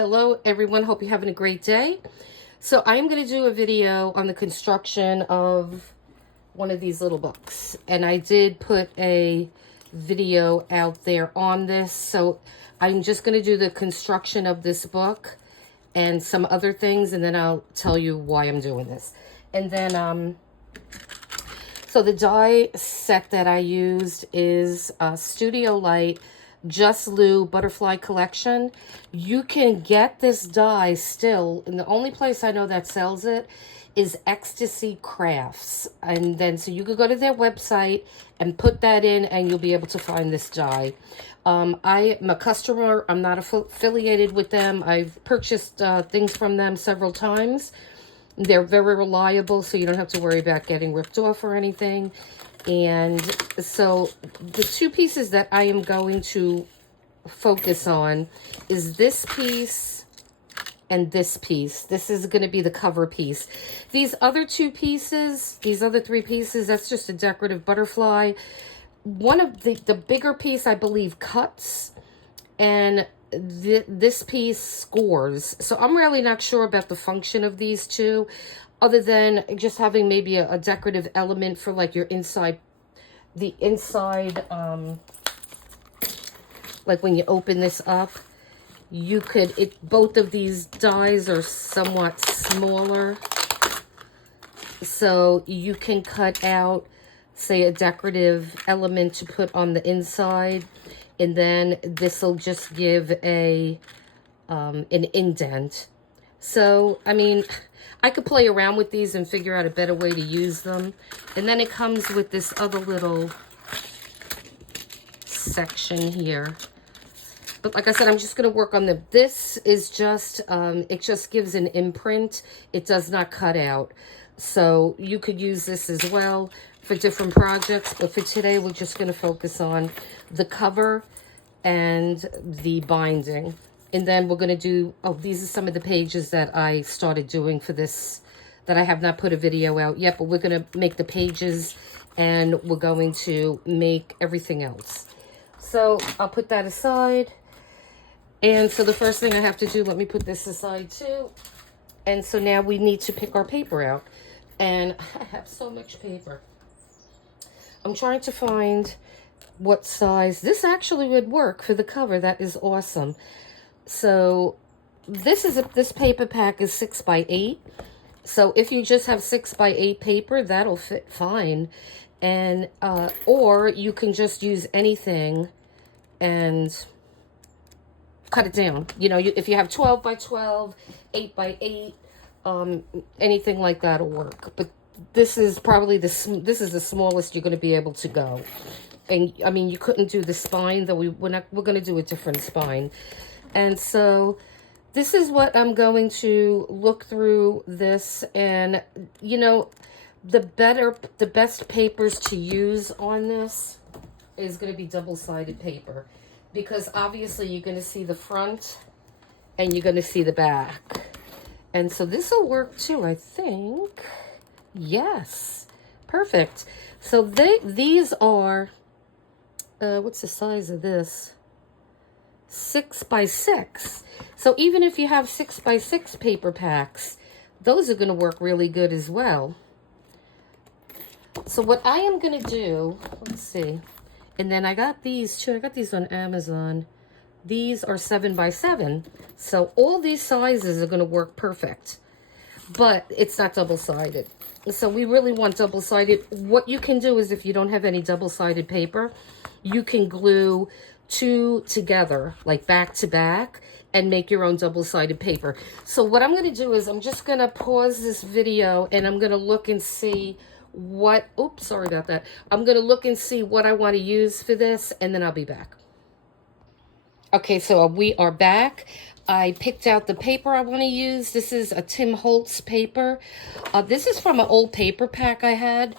Hello everyone, hope you're having a great day. So I'm going to do a video on the construction of one of these little books, and I did put a video out there on this, so I'm just going to do the construction of this book and some other things, and then I'll tell you why I'm doing this. And then so the die set that I used is Studio Light Just Lou Butterfly Collection. You can get this die still, and the only place I know that sells it is Ecstasy Crafts. And then so you could go to their website and put that in, and you'll be able to find this die. I am a customer. I'm not affiliated with them. I've purchased things from them several times. They're very reliable, so you don't have to worry about getting ripped off or anything. And so the two pieces that I am going to focus on is this piece and this piece. This is going to be the cover piece. These other two pieces, these other three pieces, that's just a decorative butterfly. One of the bigger piece, I believe, cuts, and this piece scores. So I'm really not sure about the function of these two, other than just having maybe a decorative element for like your inside, the inside, like when you open this up, you could, both of these dies are somewhat smaller, so you can cut out, say, a decorative element to put on the inside, and then this will just give an indent. So, I mean, I could play around with these and figure out a better way to use them. And then it comes with this other little section here. But like I said, I'm just going to work on this is just, it just gives an imprint. It does not cut out. So you could use this as well for different projects. But for today, we're just going to focus on the cover and the binding. And then we're going to do, oh, these are some of the pages that I started doing for this, that I have not put a video out yet, but we're going to make the pages and we're going to make everything else. So I'll put that aside. And so the first thing I have to do, let me put this aside too. And so now we need to pick our paper out. And I have so much paper. I'm trying to find what size. This actually would work for the cover. That is awesome. So this paper pack is 6x8. So if you just have 6x8 paper, that'll fit fine. And or you can just use anything and cut it down. You know, if you have 12x12, 8x8, anything like that'll work. But this is probably this is the smallest you're going to be able to go. And I mean, you couldn't do the spine, though. We're going to do a different spine. And so this is what I'm going to look through this. And, you know, the best papers to use on this is going to be double-sided paper. Because obviously you're going to see the front and you're going to see the back. And so this will work too, I think. Yes. Perfect. So these are, what's the size of this? 6x6. So even if you have 6x6 paper packs, those are going to work really good as well. So what I am going to do, let's see. And then I got these too. I got these on Amazon. These are 7x7. So all these sizes are going to work perfect. But it's not double-sided. So we really want double-sided. What you can do is, if you don't have any double-sided paper, you can glue two together, like back to back, and make your own double-sided paper. So what I'm going to do is I'm just going to pause this video, and I'm going to look and see what, oops, sorry about that. I'm going to look and see what I want to use for this, and then I'll be back. Okay, so we are back. I picked out the paper I want to use. This is a Tim Holtz paper. This is from an old paper pack I had,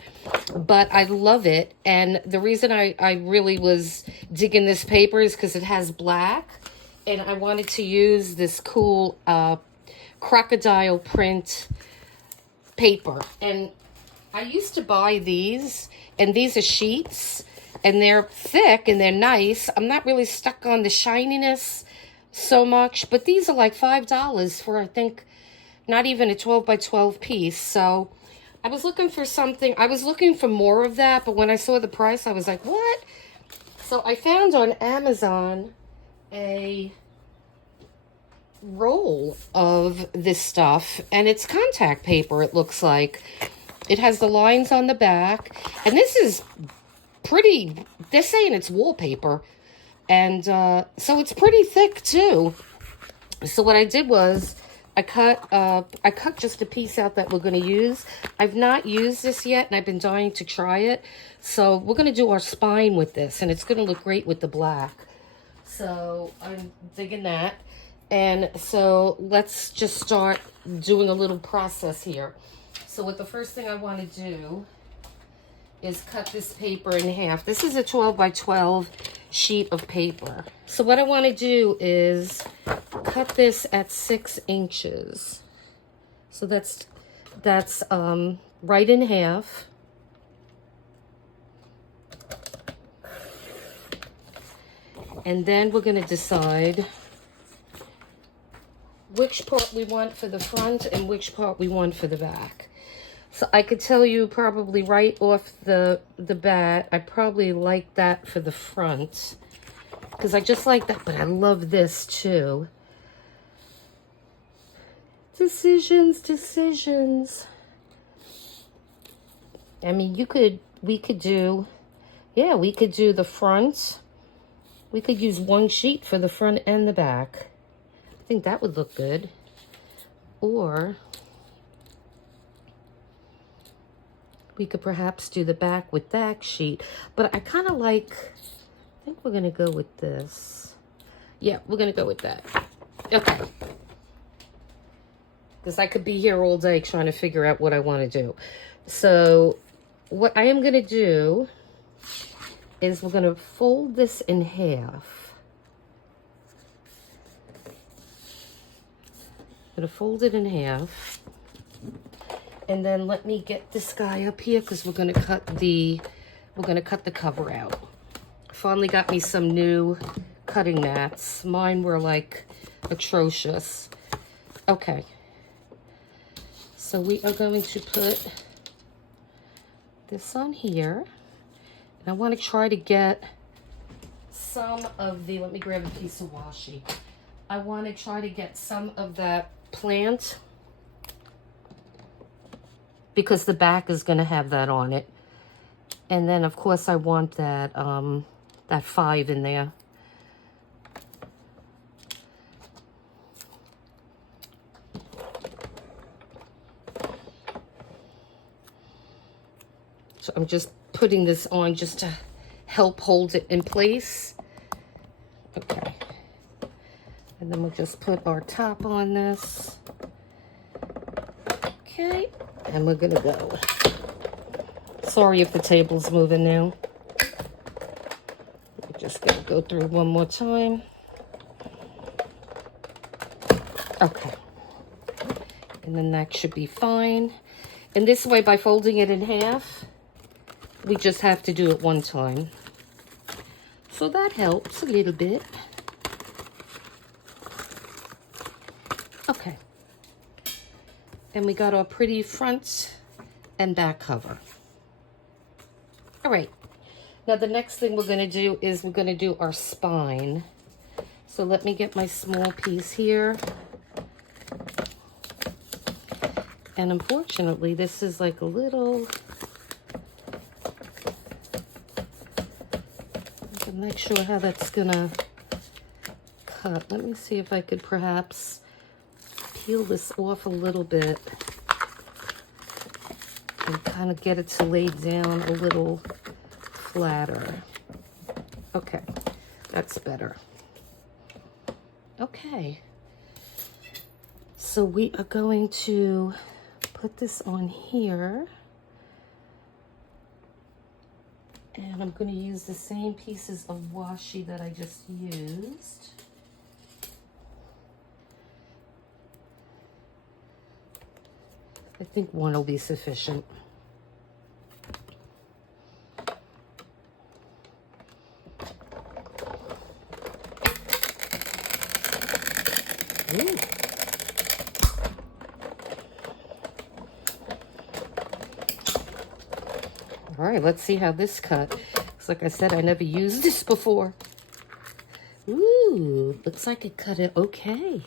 but I love it. And the reason I really was digging this paper is because it has black, and I wanted to use this cool crocodile print paper. And I used to buy these, and these are sheets, and they're thick and they're nice. I'm not really stuck on the shininess so much, but these are like $5 for, I think, not even a 12 by 12 piece. So I was looking for something. I was looking for more of that, but when I saw the price, I was like, what? So I found on Amazon a roll of this stuff, and it's contact paper, it looks like. It has the lines on the back, and this is pretty, they're saying it's wallpaper, and so it's pretty thick too. So what I did was I cut just a piece out that we're going to use. I've not used this yet, and I've been dying to try it. So we're going to do our spine with this, and it's going to look great with the black. So I'm digging that. And so let's just start doing a little process here. So what the first thing I want to do is cut this paper in half. This is a 12 by 12 sheet of paper. So what I want to do is cut this at 6 inches. So that's right in half. And then we're going to decide which part we want for the front and which part we want for the back. So I could tell you probably right off the bat, I probably like that for the front, because I just like that, but I love this too. Decisions. I mean, we could do the front. We could use one sheet for the front and the back. I think that would look good. Or we could perhaps do the back with that sheet. But I kind of like, I think we're going to go with this. Yeah, we're going to go with that. Okay. Because I could be here all day trying to figure out what I want to do. So what I am going to do is we're going to fold this in half. I'm going to fold it in half. And then let me get this guy up here, because we're going to cut the cover out. Finally got me some new cutting mats. Mine were like atrocious. Okay. So we are going to put this on here. And I want to try to get some of the, let me grab a piece of washi. I want to try to get some of that plant, because the back is going to have that on it. And then of course I want that that 5 in there. So I'm just putting this on just to help hold it in place. Okay. And then we'll just put our top on this. Okay. And we're gonna go. Sorry if the table's moving now. We're just gonna go through one more time. Okay. And then that should be fine. And this way, by folding it in half, we just have to do it one time. So that helps a little bit. Okay. And we got our pretty front and back cover. All right. Now the next thing we're going to do is we're going to do our spine. So let me get my small piece here. And unfortunately, this is like a little... I'm not sure how that's gonna cut. Let me see if I could perhaps peel this off a little bit and kind of get it to lay down a little flatter. Okay, that's better. Okay, so we are going to put this on here. And I'm going to use the same pieces of washi that I just used. I think one will be sufficient. All right, let's see how this cut. Because like I said, I never used this before. Ooh, looks like it cut it okay.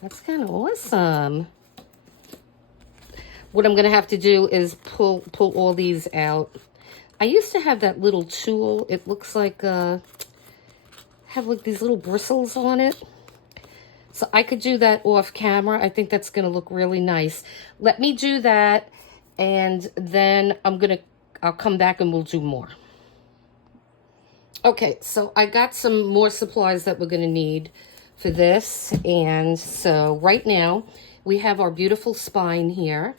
That's kind of awesome. What I'm going to have to do is pull all these out. I used to have that little tool. It looks like, have like these little bristles on it. So I could do that off camera. I think that's going to look really nice. Let me do that, and then I'll come back and we'll do more. Okay, so I got some more supplies that we're going to need for this. And so right now we have our beautiful spine here.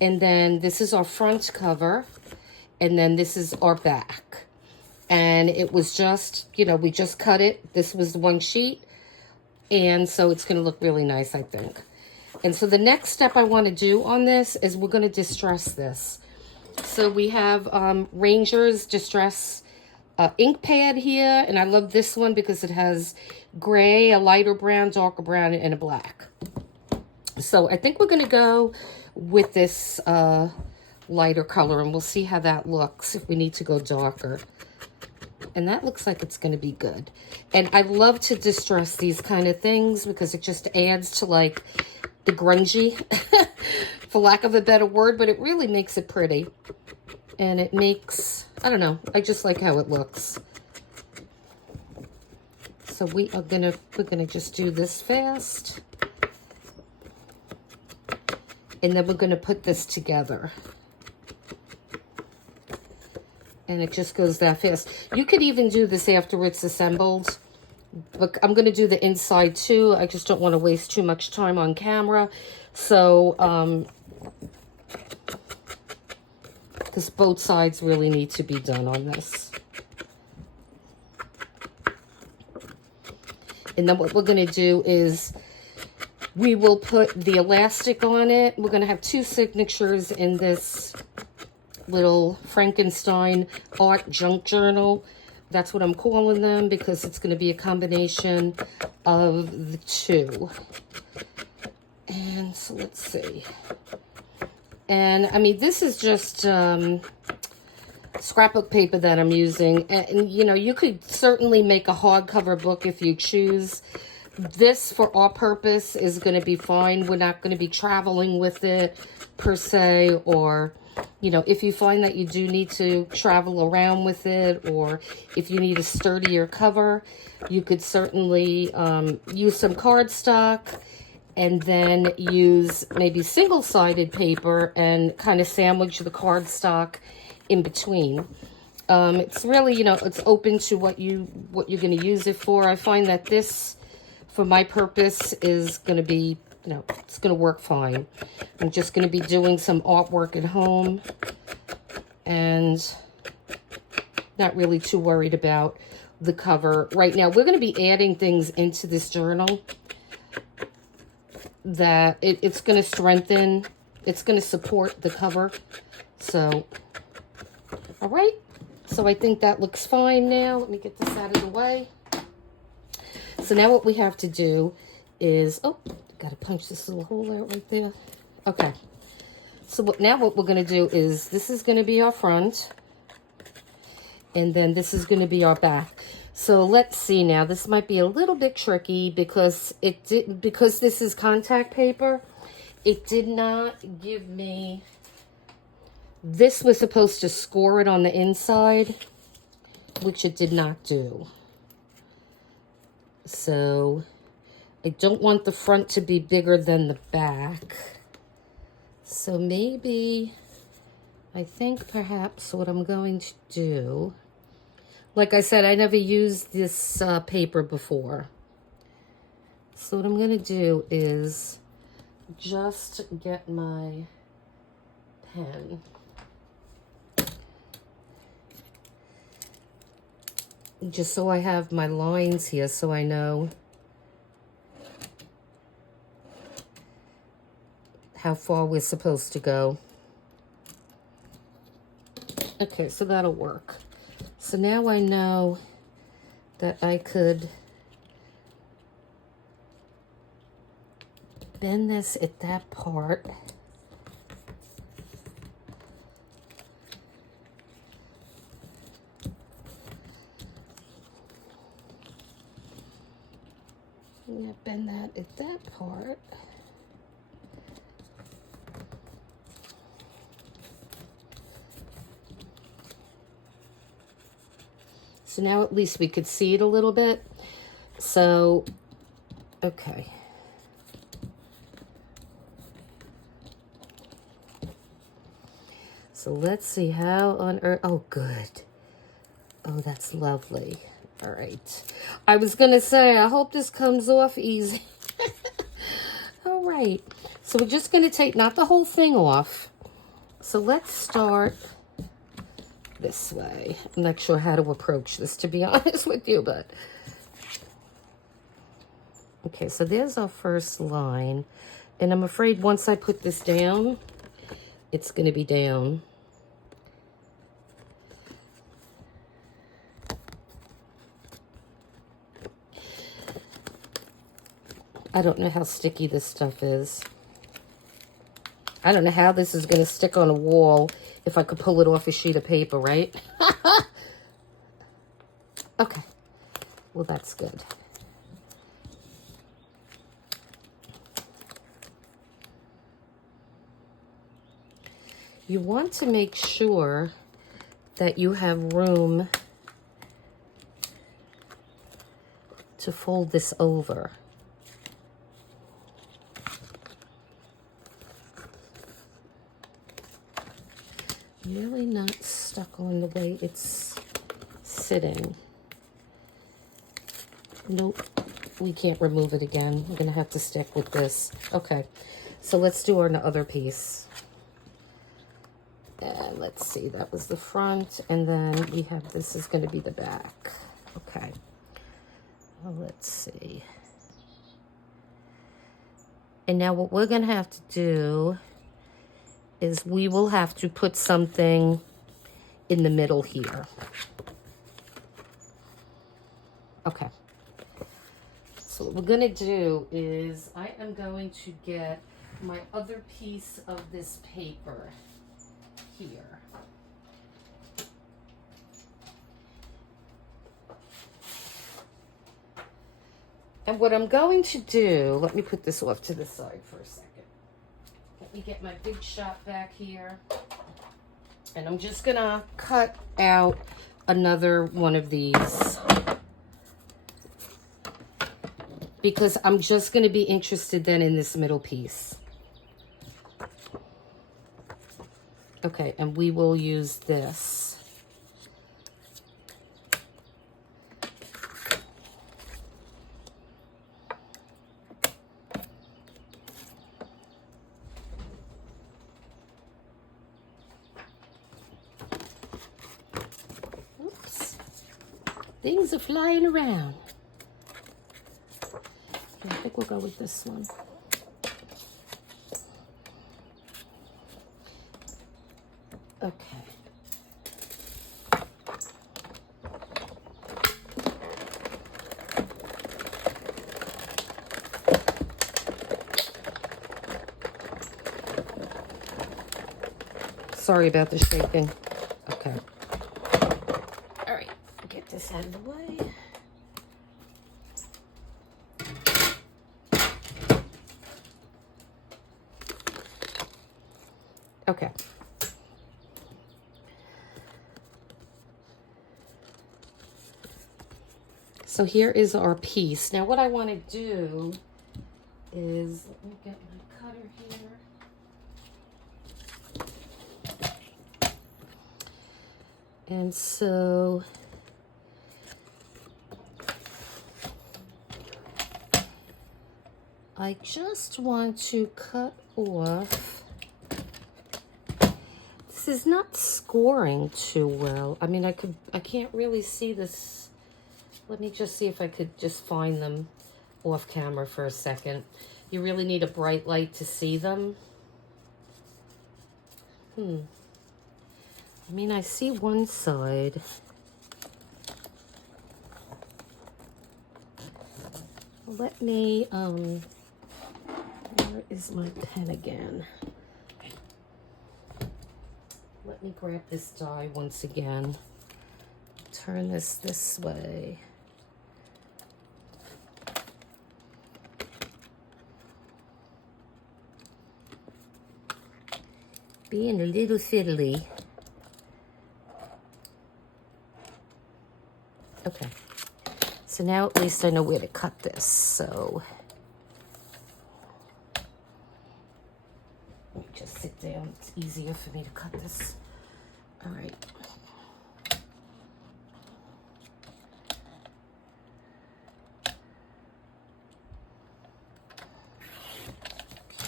And then this is our front cover. And then this is our back. And it was just, you know, we just cut it. This was the one sheet. And so it's going to look really nice, I think. And so the next step I want to do on this is we're going to distress this. So we have Ranger's Distress ink pad here, and I love this one because it has gray, a lighter brown, darker brown, and a black. So I think we're going to go with this lighter color, and we'll see how that looks if we need to go darker. And that looks like it's going to be good. And I love to distress these kind of things because it just adds to like the grungy, for lack of a better word, but it really makes it pretty. And it makes, I don't know, I just like how it looks. So we're gonna just do this fast. And then we're gonna put this together. And it just goes that fast. You could even do this after it's assembled. But I'm gonna do the inside too. I just don't want to waste too much time on camera. So, because both sides really need to be done on this. And then what we're going to do is we will put the elastic on it. We're going to have 2 signatures in this little Frankenstein art junk journal. That's what I'm calling them because it's going to be a combination of the 2. And so let's see. And I mean, this is just scrapbook paper that I'm using. And, you know, you could certainly make a hardcover book if you choose. This, for our purpose, is going to be fine. We're not going to be traveling with it, per se. Or, you know, if you find that you do need to travel around with it, or if you need a sturdier cover, you could certainly use some cardstock. And then use maybe single-sided paper and kind of sandwich the cardstock in between. It's really, you know, it's open to what you're going to use it for. I find that this, for my purpose, is going to be, you know, it's going to work fine. I'm just going to be doing some artwork at home and not really too worried about the cover right now. We're going to be adding things into this journal that it's going to strengthen, it's going to support the cover. So, all right. So I think that looks fine now. Let me get this out of the way. So now what we have to do is, oh, got to punch this little hole out right there. Okay. So now what we're going to do is, this is going to be our front. And then this is going to be our back. So let's see now. This might be a little bit tricky because because this is contact paper. It did not give me. This was supposed to score it on the inside, which it did not do. So I don't want the front to be bigger than the back. So maybe I think perhaps what I'm going to do. Like I said, I never used this paper before. So what I'm going to do is just get my pen. Just so I have my lines here so I know how far we're supposed to go. Okay, so that'll work. So now I know that I could bend this at that part. So now at least we could see it a little bit. So, okay. So let's see how on earth, oh, good. Oh, that's lovely. All right. I was going to say, I hope this comes off easy. All right. So we're just going to take, not the whole thing off. So let's start this way. I'm not sure how to approach this, to be honest with you, but. Okay, so there's our first line. And I'm afraid once I put this down, it's going to be down. I don't know how sticky this stuff is. I don't know how this is going to stick on a wall if I could pull it off a sheet of paper, right? Okay. Well, that's good. You want to make sure that you have room to fold this over. Really not stuck on the way it's sitting. Nope, we can't remove it again. We're gonna have to stick with this. Okay, so let's do our other piece. And let's see, that was the front, and then we have, this is gonna be the back. Okay, well, let's see. And now what we're gonna have to do is we will have to put something in the middle here. Okay. So what we're gonna do is I am going to get my other piece of this paper here. And what I'm going to do, let me put this off to the side for a second. Let me get my big shot back here. And I'm just gonna cut out another one of these, because I'm just gonna be interested then in this middle piece. Okay, and we will use this. Things are flying around. Okay, I think we'll go with this one. Okay. Sorry about the shaking. Okay. All right, get this out of the way. Okay. So here is our piece. Now what I want to do is, let me get my cutter here. And so I just want to cut off. This is not scoring too well. I mean, I can't really see this. Let me just see if I could just find them off camera for a second. You really need a bright light to see them. I mean, I see one side. Let me, where is my pen again? Let me grab this die once again. Turn this way. Being a little fiddly. Okay. So now at least I know where to cut this. So let me just sit down. It's easier for me to cut this. All right.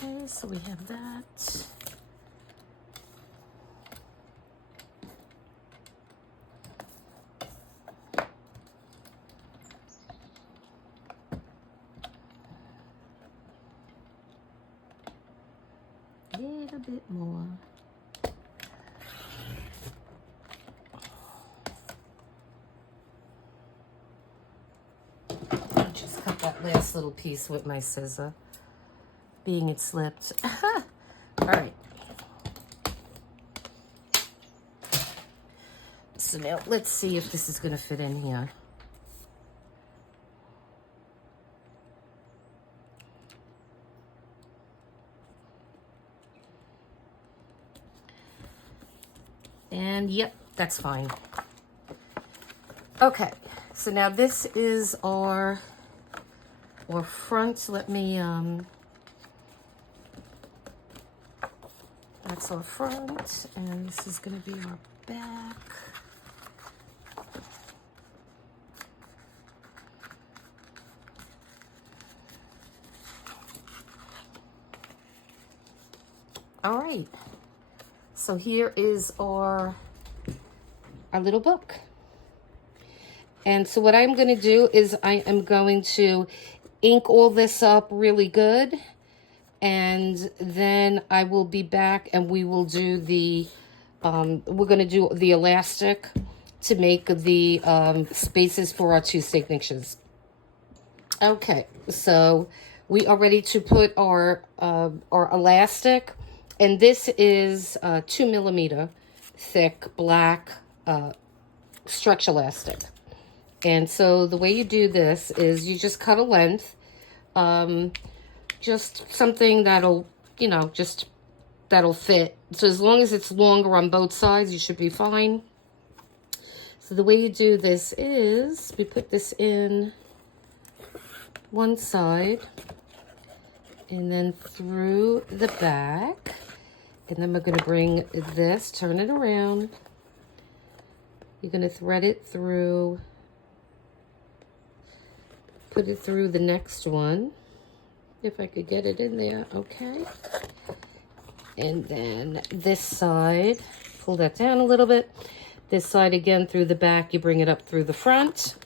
Okay, so we have that. A little bit more. I just cut that last little piece with my scissor, being it slipped. All right. So now let's see if this is going to fit in here. And yep, that's fine. Okay, so now this is our front. Let me, that's our front, and this is gonna be our back. All right, so here is our little book. And so what I'm going to do is I am going to ink all this up really good. And then I will be back and we will do the, we're going to do the elastic to make the spaces for our two signatures. Okay, so we are ready to put our elastic. And this is 2 millimeter thick black stretch elastic. And so the way you do this is you just cut a length, just something that'll, you know, just that'll fit. So as long as it's longer on both sides, you should be fine. So the way you do this is we put this in one side and then through the back. And then we're going to bring this, turn it around. You're going to thread it through, put it through the next one. If I could get it in there, okay. And then this side, pull that down a little bit. This side again through the back, you bring it up through the front.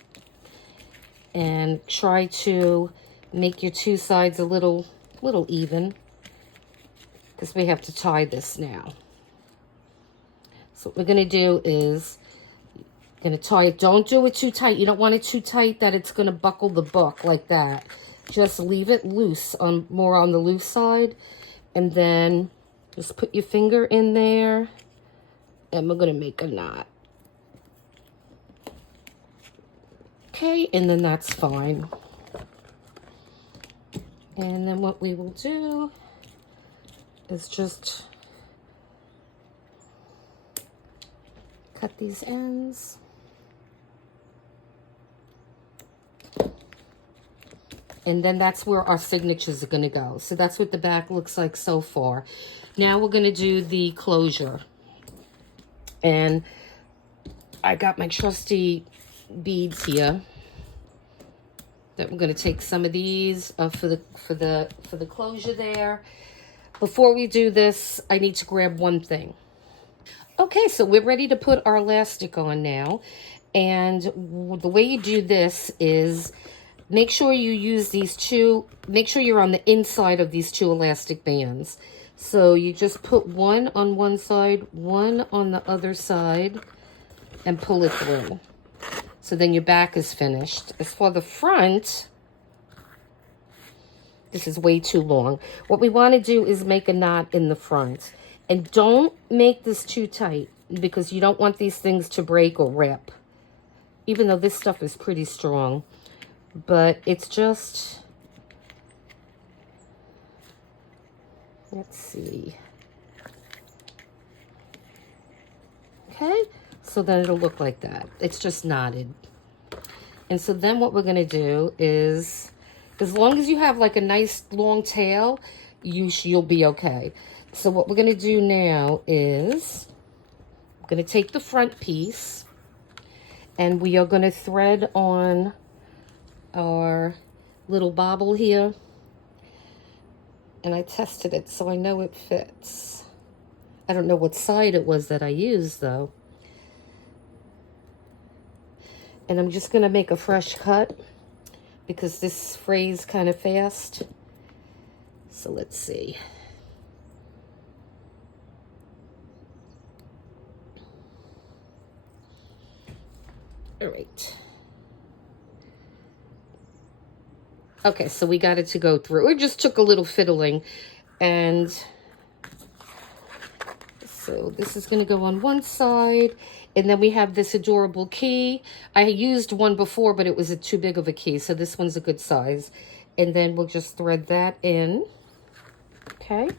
And try to make your two sides a little even, because we have to tie this now. So what we're going to do is going to tie it. Don't do it too tight. You don't want it too tight that it's going to buckle the book like that. Just leave it loose, more on the loose side. And then just put your finger in there. And we're going to make a knot. Okay, and then that's fine. And then what we will do is just cut these ends. And then that's where our signatures are going to go. So that's what the back looks like so far. Now we're going to do the closure. And I got my trusty beads here. That we're going to take some of these for the closure there. Before we do this, I need to grab one thing. Okay, so we're ready to put our elastic on now. And the way you do this is make sure you use these two, make sure you're on the inside of these two elastic bands. So you just put one on one side, one on the other side, and pull it through. So then your back is finished. As for the front, this is way too long. What we want to do is make a knot in the front. And don't make this too tight because you don't want these things to break or rip. Even though this stuff is pretty strong. But it's just, let's see. Okay, so then it'll look like that. It's just knotted. And so then what we're going to do is, as long as you have like a nice long tail, you'll be okay. So what we're going to do now is, I'm going to take the front piece and we are going to thread on our little bobble here. And I tested it, so I know it fits. I don't know what side it was that I used, though. And I'm just going to make a fresh cut because this frays kind of fast. So let's see. All right. Okay, so we got it to go through. It just took a little fiddling. And so this is going to go on one side. And then we have this adorable key. I used one before, but it was too big of a key. So this one's a good size. And then we'll just thread that in. Okay.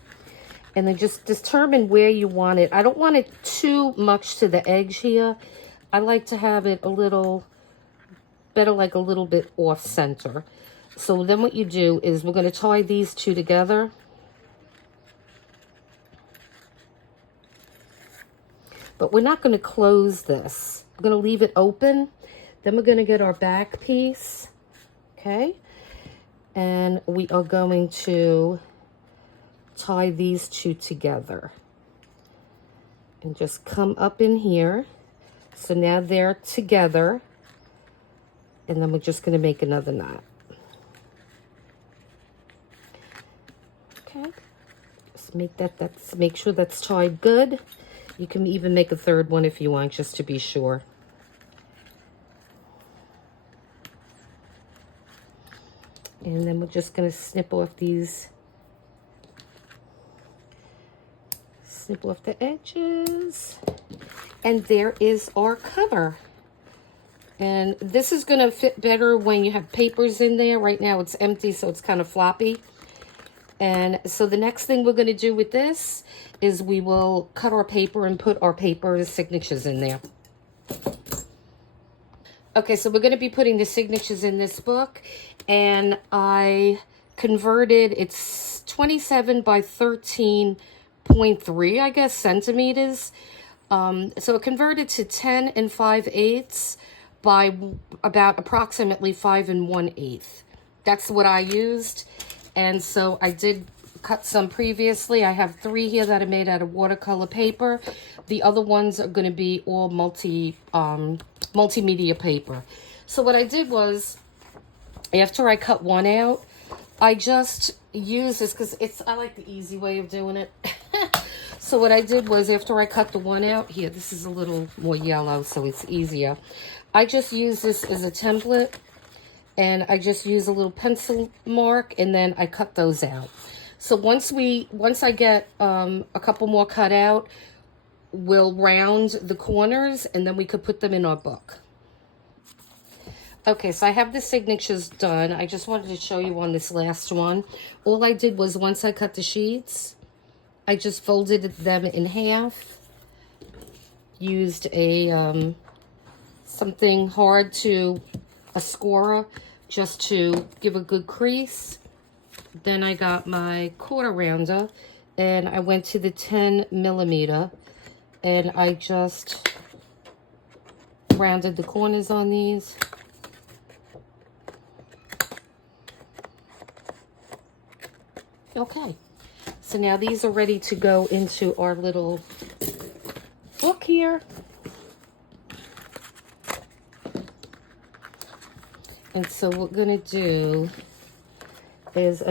And then just determine where you want it. I don't want it too much to the edge here. I like to have it a little better, like a little bit off center. So then what you do is we're going to tie these two together. But we're not going to close this. We're going to leave it open. Then we're going to get our back piece. Okay. And we are going to tie these two together. And just come up in here. So now they're together. And then we're just going to make another knot. Okay. Just make sure that's tied good. You can even make a third one if you want, just to be sure. And then we're just going to snip off these. Snip off the edges. And there is our cover. And this is going to fit better when you have papers in there. Right now it's empty, so it's kind of floppy. And so the next thing we're going to do with this is we will cut our paper and put our paper signatures in there. Okay, so we're going to be putting the signatures in this book. And I converted, it's 27 by 13.3, I guess, centimeters. So it converted to 10 and 5/8 by about approximately 5 1/8. That's what I used. And so I did cut some previously. I have 3 here that are made out of watercolor paper. The other ones are going to be all multimedia paper. So what I did was, after I cut one out, I just used this because I like the easy way of doing it. So what I did was, after I cut the one out, here, this is a little more yellow, so it's easier. I just use this as a template. And I just use a little pencil mark, and then I cut those out. So once I get a couple more cut out, we'll round the corners, and then we could put them in our book. Okay, so I have the signatures done. I just wanted to show you on this last one. All I did was, once I cut the sheets, I just folded them in half, used a something hard a scorer, just to give a good crease. Then I got my quarter rounder and I went to the 10 millimeter and I just rounded the corners on these. Okay, so now these are ready to go into our little book here. And so what we're going to do is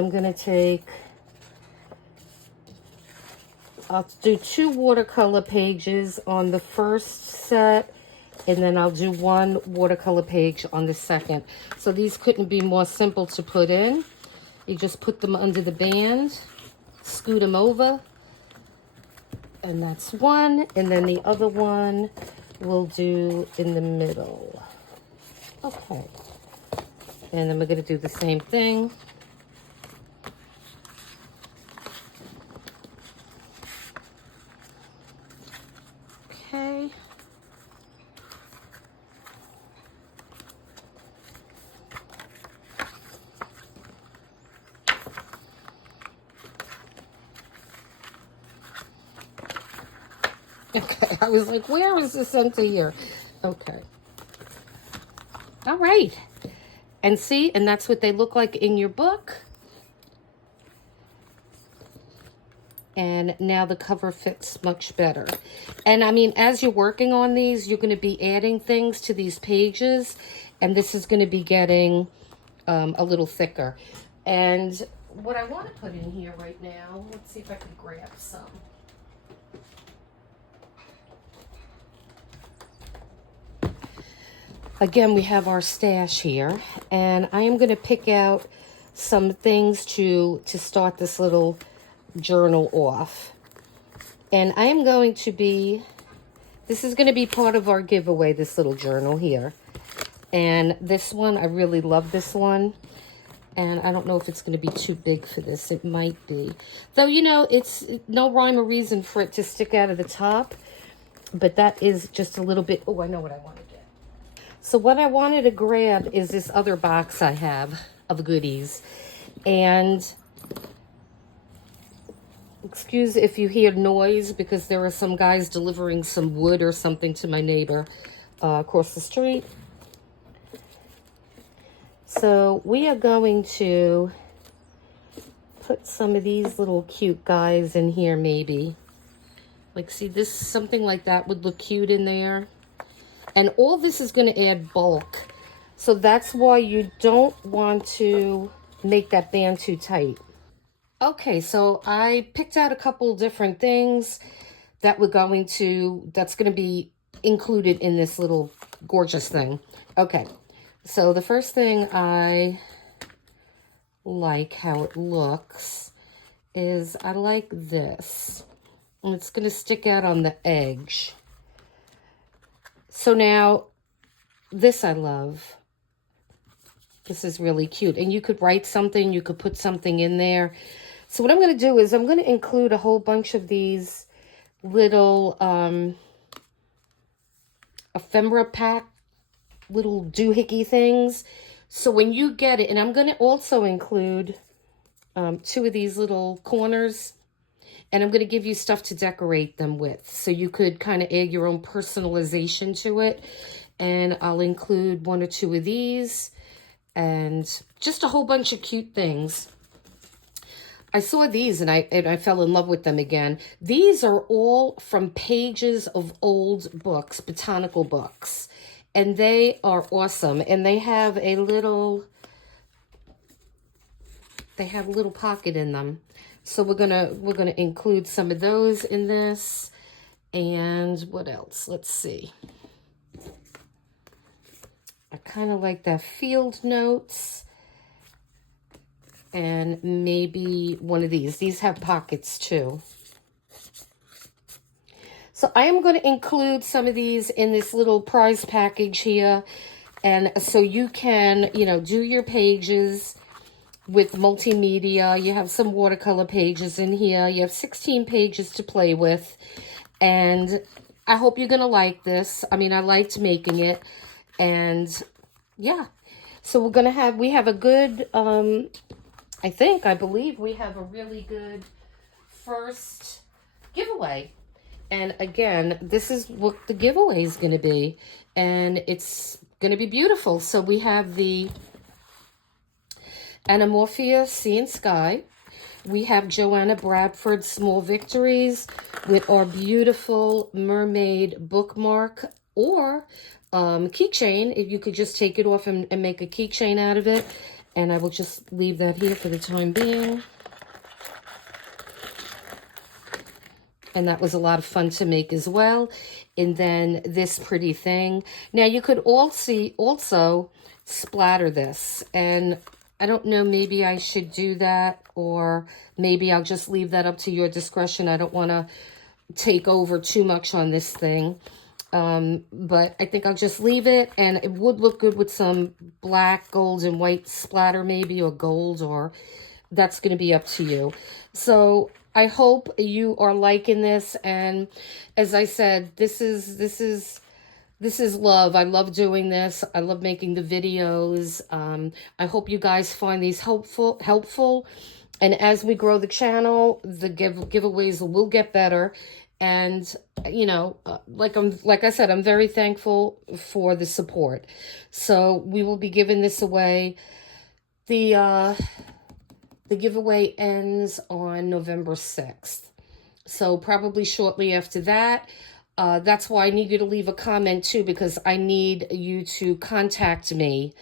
I'll do 2 watercolor pages on the first set, and then I'll do 1 watercolor page on the second. So these couldn't be more simple to put in. You just put them under the band, scoot them over, and that's one. And then the other one we'll do in the middle. Okay. And then we're going to do the same thing. Okay. Okay, I was like, where is this center here? Okay. All right. And see, and that's what they look like in your book. And now the cover fits much better. And I mean, as you're working on these, you're going to be adding things to these pages, and this is going to be getting a little thicker. And what I want to put in here right now, let's see if I can grab some. Again, we have our stash here, and I am going to pick out some things to start this little journal off. And I am going to be, this is going to be part of our giveaway, this little journal here. And this one, I really love this one. And I don't know if it's going to be too big for this. It might be. Though, you know, it's no rhyme or reason for it to stick out of the top. But that is just a little bit, oh, I know what I want to get. So what I wanted to grab is this other box I have of goodies. And excuse if you hear noise, because there are some guys delivering some wood or something to my neighbor across the street. So we are going to put some of these little cute guys in here maybe. Like, see, this, something like that would look cute in there. And all this is going to add bulk. So that's why you don't want to make that band too tight. Okay, so I picked out a couple different things that we're going to, that's going to be included in this little gorgeous thing. Okay, so the first thing I like how it looks is I like this. And it's going to stick out on the edge. So now, this I love. This is really cute. And you could write something, you could put something in there. So what I'm going to do is I'm going to include a whole bunch of these little ephemera pack, little doohickey things. So when you get it, and I'm going to also include 2 of these little corners, and I'm going to give you stuff to decorate them with. So you could kind of add your own personalization to it. And I'll include 1 or 2 of these and just a whole bunch of cute things. I saw these and I fell in love with them again. These are all from pages of old books, botanical books. And they are awesome. And they have a little pocket in them. So we're gonna include some of those in this. And what else? Let's see. I kind of like that field notes. And maybe one of these. These have pockets too. So I am going to include some of these in this little prize package here. And so you can, you know, do your pages with multimedia. You have some watercolor pages in here. You have 16 pages to play with. And I hope you're going to like this. I mean, I liked making it. And yeah. So we have a good, I believe we have a really good first giveaway. And again, this is what the giveaway is going to be. And it's going to be beautiful. So we have the Anamorphia Sea and Sky. We have Joanna Bradford's Small Victories with our beautiful mermaid bookmark or keychain. If you could just take it off and make a keychain out of it. And I will just leave that here for the time being. And that was a lot of fun to make as well. And then this pretty thing. Now you could also splatter this. And I don't know, maybe I should do that. Or maybe I'll just leave that up to your discretion. I don't want to take over too much on this thing. But I think I'll just leave it. And it would look good with some black, gold, and white splatter maybe. Or gold. Or that's going to be up to you. So I hope you are liking this, and as I said, this is love. I love doing this. I love making the videos. I hope you guys find these helpful, and as we grow the channel, the giveaways will get better, and you know, like I said, I'm very thankful for the support. So we will be giving this away. The giveaway ends on November 6th. So probably shortly after that. That's why I need you to leave a comment too, because I need you to contact me.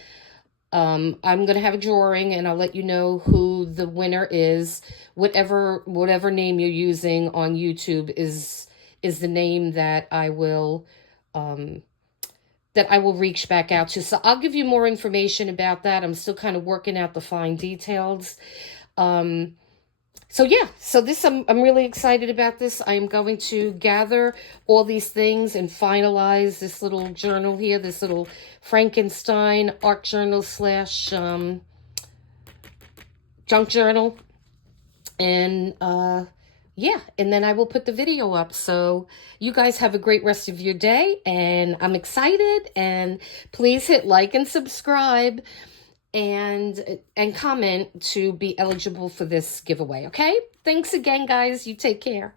I'm going to have a drawing, and I'll let you know who the winner is. Whatever name you're using on YouTube is the name that I will reach back out to. So I'll give you more information about that. I'm still kind of working out the fine details. So yeah, so this, I'm really excited about this. I am going to gather all these things and finalize this little journal here, this little Frankenstein art journal slash junk journal. And yeah, and then I will put the video up. So you guys have a great rest of your day, and I'm excited. And please hit like and subscribe and comment to be eligible for this giveaway. Okay, thanks again, guys. You take care.